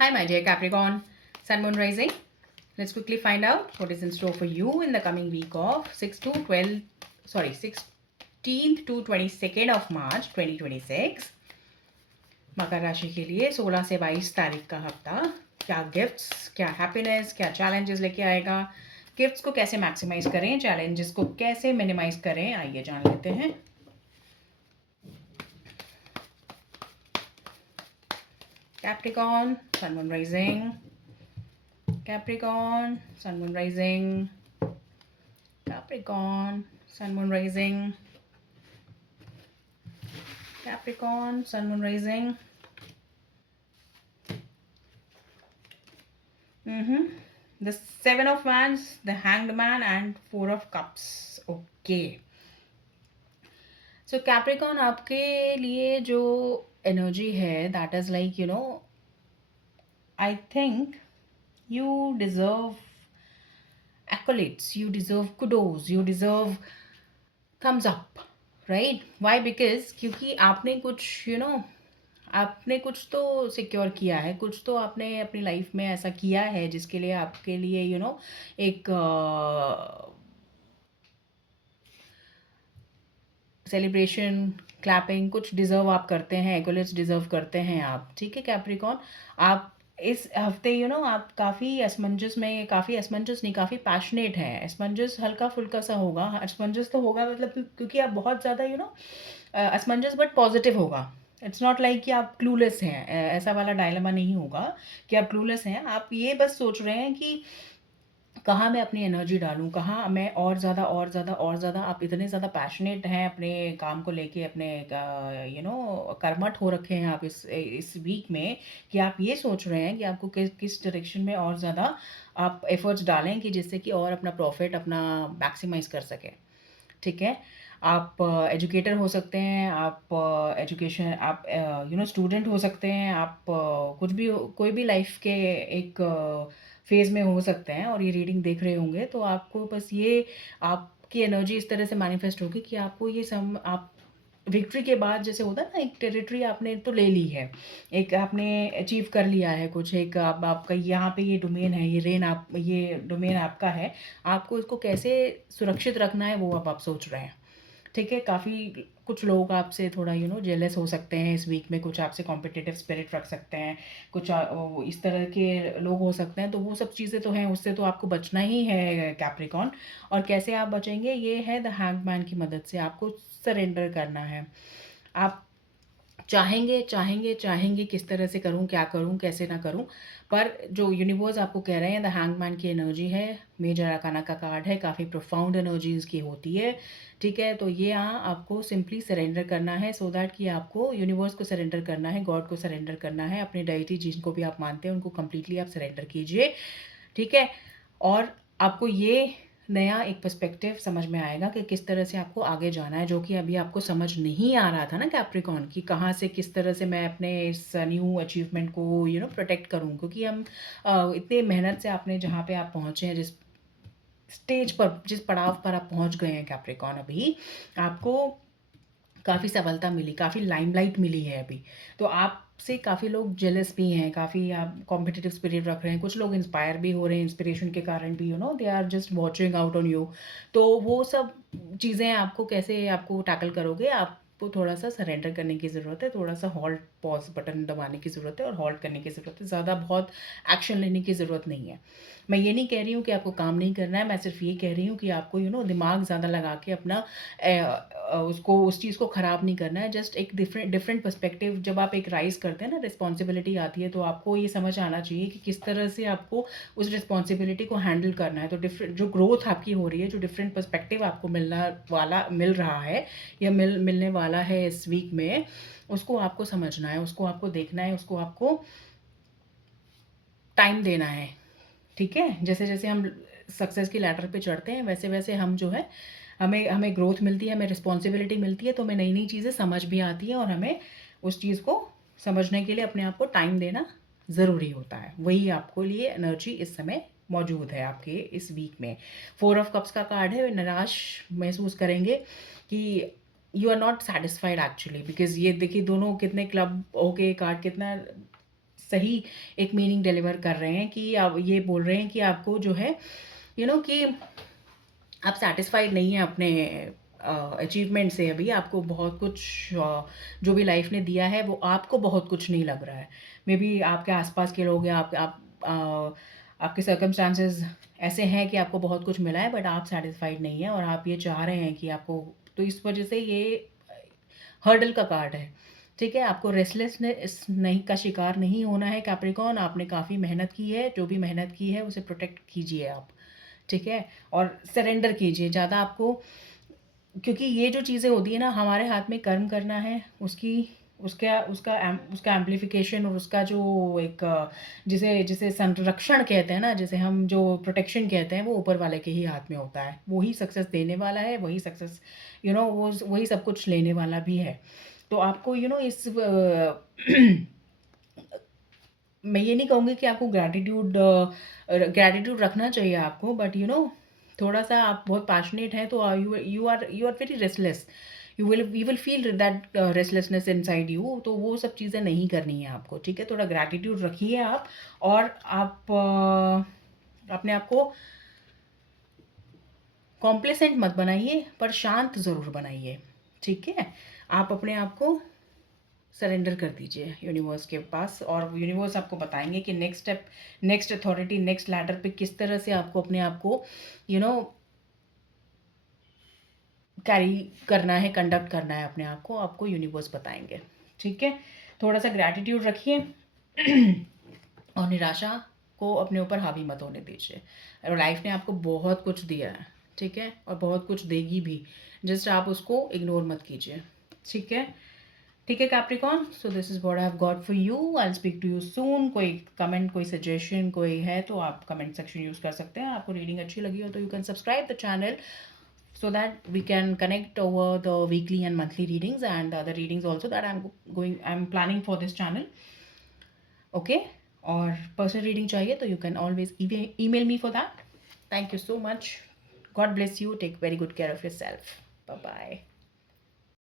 Hi, my dear Capricorn, Sun Moon Rising. Let's quickly find out what is in store for you in the coming week of 16th to 22nd of March 2026. मकर राशि के लिए 16 से 22 तारीख का हफ्ता क्या gifts, क्या happiness, क्या चैलेंजेस लेके आएगा। गिफ्ट्स को कैसे मैक्सिमाइज करें, चैलेंजेस को कैसे मिनिमाइज करें, आइए जान लेते हैं। Capricorn, Sun Moon Rising. Capricorn, Sun Moon Rising. Capricorn, Sun Moon Rising. Capricorn, Sun Moon Rising. The Seven of Wands, the Hanged Man, and Four of Cups. Okay. So Capricorn, आपके लिए जो energy है, that is like, I think you deserve accolades, you deserve kudos, you deserve thumbs up, right? Why? Because क्योंकि आपने कुछ आपने कुछ तो सिक्योर किया है, कुछ तो आपने अपनी लाइफ में ऐसा किया है जिसके लिए आपके लिए एक सेलिब्रेशन, क्लैपिंग कुछ डिज़र्व आप करते हैं, एक्कोलेट्स डिज़र्व करते हैं आप, ठीक है कैप्रिकॉर्न। आप इस हफ्ते आप काफ़ी असमंजस नहीं, काफ़ी पैशनेट हैं। असमंजस हल्का फुल्का सा होगा, असमंजस तो होगा मतलब क्योंकि आप बहुत ज़्यादा असमंजस बट पॉजिटिव होगा। इट्स नॉट लाइक कि आप क्लूलेस हैं, ऐसा वाला डायलेमा नहीं होगा कि आप क्लूलेस हैं। आप ये बस सोच रहे हैं कि कहाँ मैं अपनी एनर्जी डालूँ, कहाँ मैं और ज़्यादा और ज़्यादा और ज़्यादा। आप इतने ज़्यादा पैशनेट हैं अपने काम को लेके, अपने कर्मठ हो रखे हैं आप इस वीक में कि आप ये सोच रहे हैं कि आपको किस डायरेक्शन में और ज़्यादा आप एफर्ट्स डालें कि जिससे कि और अपना प्रॉफिट अपना मैक्सिमाइज़ कर सकें, ठीक है। आप एजुकेटर हो सकते हैं, आप एजुकेशन आप स्टूडेंट हो सकते हैं, आप कुछ भी कोई भी लाइफ के एक फेज़ में हो सकते हैं और ये रीडिंग देख रहे होंगे तो आपको बस ये आपकी एनर्जी इस तरह से मैनिफेस्ट होगी कि आपको ये सम आप विक्ट्री के बाद जैसे होता है ना, एक टेरिटरी आपने तो ले ली है, एक आपने अचीव कर लिया है कुछ, एक आप आपका यहाँ पे ये डोमेन है, ये डोमेन आपका है। आपको इसको कैसे सुरक्षित रखना है वो अब आप सोच रहे हैं, ठीक है। काफ़ी कुछ लोग आपसे थोड़ा जेलस हो सकते हैं इस वीक में, कुछ आपसे कॉम्पिटिटिव स्पिरिट रख सकते हैं, कुछ वो इस तरह के लोग हो सकते हैं। तो वो सब चीज़ें तो हैं, उससे तो आपको बचना ही है कैप्रिकॉन। और कैसे आप बचेंगे, ये है द हैंगमैन की मदद से आपको सरेंडर करना है। आप चाहेंगे चाहेंगे चाहेंगे किस तरह से करूँ, क्या करूँ, कैसे ना करूँ, पर जो यूनिवर्स आपको कह रहे हैं, द हैंगमैन की एनर्जी है, मेजर अरकाना का कार्ड है, काफ़ी प्रोफाउंड एनर्जीज़ की होती है, ठीक है। तो ये यहाँ आपको सिंपली सरेंडर करना है, सो दैट कि आपको यूनिवर्स को सरेंडर करना है, गॉड को सरेंडर करना है, अपनी डाइटी जिनको भी आप मानते हैं उनको कम्प्लीटली आप सरेंडर कीजिए, ठीक है। और आपको ये नया एक पर्सपेक्टिव समझ में आएगा कि किस तरह से आपको आगे जाना है, जो कि अभी आपको समझ नहीं आ रहा था ना कैप्रिकॉर्न, कि कहाँ से किस तरह से मैं अपने इस न्यू अचीवमेंट को प्रोटेक्ट करूँ। क्योंकि हम इतने मेहनत से आपने जहाँ पे आप पहुँचे हैं, जिस स्टेज पर, जिस पड़ाव पर आप पहुँच गए हैं कैप्रिकॉर्न, अभी आपको काफ़ी सफलता मिली, काफ़ी लाइमलाइट मिली है अभी। तो आपसे काफ़ी लोग जेलस भी हैं, काफ़ी आप कॉम्पिटिटिव स्पिरिट रख रहे हैं, कुछ लोग इंस्पायर भी हो रहे हैं इंस्पिरेशन के कारण भी, they are just watching out on you. तो वो सब चीज़ें आपको कैसे आपको टैकल करोगे, आपको थोड़ा-सा सरेंडर करने की ज़रूरत है, थोड़ा-सा हॉल्ट पॉज़ बटन दबाने की ज़रूरत है और हॉल्ट करने की ज़रूरत है, ज़्यादा बहुत एक्शन लेने की ज़रूरत नहीं है। मैं ये नहीं कह रही हूँ कि आपको काम नहीं करना है, मैं सिर्फ़ ये कह रही हूँ कि आपको दिमाग ज़्यादा लगा के अपना उसको उस चीज़ को ख़राब नहीं करना है। जस्ट एक डिफरेंट डिफरेंट पर्सपेक्टिव, जब आप एक राइज़ करते हैं ना, रिस्पॉन्सिबिलिटी आती है, तो आपको ये समझ आना चाहिए कि किस तरह से आपको उस रिस्पॉन्सिबिलिटी को हैंडल करना है। तो डिफरेंट जो ग्रोथ आपकी हो रही है, जो डिफरेंट पर्सपेक्टिव आपको मिल रहा है या मिलने वाला है इस वीक में, उसको आपको समझना है, उसको आपको देखना है, उसको आपको टाइम देना है, ठीक है। जैसे-जैसे हम सक्सेस की लैडर पे चढ़ते हैं, वैसे-वैसे हम जो है, हमें हमें ग्रोथ मिलती है, हमें रिस्पॉन्सिबिलिटी मिलती है, तो हमें नई-नई चीज़ें समझ भी आती हैं और हमें उस चीज़ को समझने के लिए अपने आप को टाइम देना ज़रूरी होता है। वही आपको लिए एनर्जी इस समय मौजूद है आपके इस वीक में। 4 ऑफ कप्स का कार्ड है, निराश महसूस करेंगे कि you are not satisfied actually, because ये देखिए दोनों कितने क्लब ओके कार्ड कितना सही एक मीनिंग डिलीवर कर रहे हैं कि आप ये बोल रहे हैं कि आपको जो है कि आप सैटिस्फाइड नहीं हैं अपने अचीवमेंट से अभी, आपको बहुत कुछ जो भी लाइफ ने दिया है वो आपको बहुत कुछ नहीं लग रहा है। मे बी आपके आसपास के लोग या आपके सर्कमस्टांसेस ऐसे हैं कि आपको बहुत कुछ मिला है बट आप सैटिस्फाइड नहीं हैं और आप ये चाह रहे हैं कि आपको, तो इस वजह से ये हर्डल का कार्ड है। ठीक है, आपको रेस्टलेसनेस नहीं का शिकार नहीं होना है कैप्रिकॉर्न। आपने काफ़ी मेहनत की है, जो भी मेहनत की है उसे प्रोटेक्ट कीजिए आप। ठीक है, और सरेंडर कीजिए ज़्यादा आपको, क्योंकि ये जो चीज़ें होती है ना, हमारे हाथ में कर्म करना है, उसकी उसका एम्प्लीफिकेशन और उसका जो एक जिसे जिसे संरक्षण कहते हैं ना, जिसे हम जो प्रोटेक्शन कहते हैं, वो ऊपर वाले के ही हाथ में होता है। वही सक्सेस देने वाला है, वही सक्सेस वो वही सब कुछ लेने वाला भी है। तो आपको इस मैं ये नहीं कहूँगी कि आपको ग्रैटिट्यूड रखना चाहिए आपको, बट थोड़ा-सा आप बहुत पैशनेट हैं तो you are very restless. You will feel that restlessness inside you, तो वो सब चीज़ें नहीं करनी है आपको, ठीक है? थोड़ा ग्रैटिट्यूड रखिए आप, और आप अपने आप को कॉम्प्लेसेंट मत बनाइए, पर शांत ज़रूर बनाइए, ठीक है? आप अपने आप को सरेंडर कर दीजिए यूनिवर्स के पास, और यूनिवर्स आपको बताएंगे कि next step, next authority, next ladder पे किस तरह से आपको अपने आप को यू नो कैरी करना है, कंडक्ट करना है अपने आप को, आपको यूनिवर्स बताएंगे। ठीक है, थोड़ा सा ग्रैटिट्यूड रखिए और निराशा को अपने ऊपर हावी मत होने दीजिए। और लाइफ ने आपको बहुत कुछ दिया है, ठीक है, और बहुत कुछ देगी भी, जस्ट आप उसको इग्नोर मत कीजिए। ठीक है, ठीक है Capricorn, so this is what I have got for you. I will speak to you soon. कोई कमेंट, कोई सजेशन कोई है तो आप कमेंट सेक्शन यूज़ कर सकते हैं। आपको रीडिंग अच्छी लगी हो तो you can subscribe the channel so that we can connect over the weekly and monthly readings and the other readings also that I'm planning for this channel. Okay, और personal reading चाहिए तो you can always email me for that. Thank you so much. God bless you. Take very good care of yourself. Bye bye.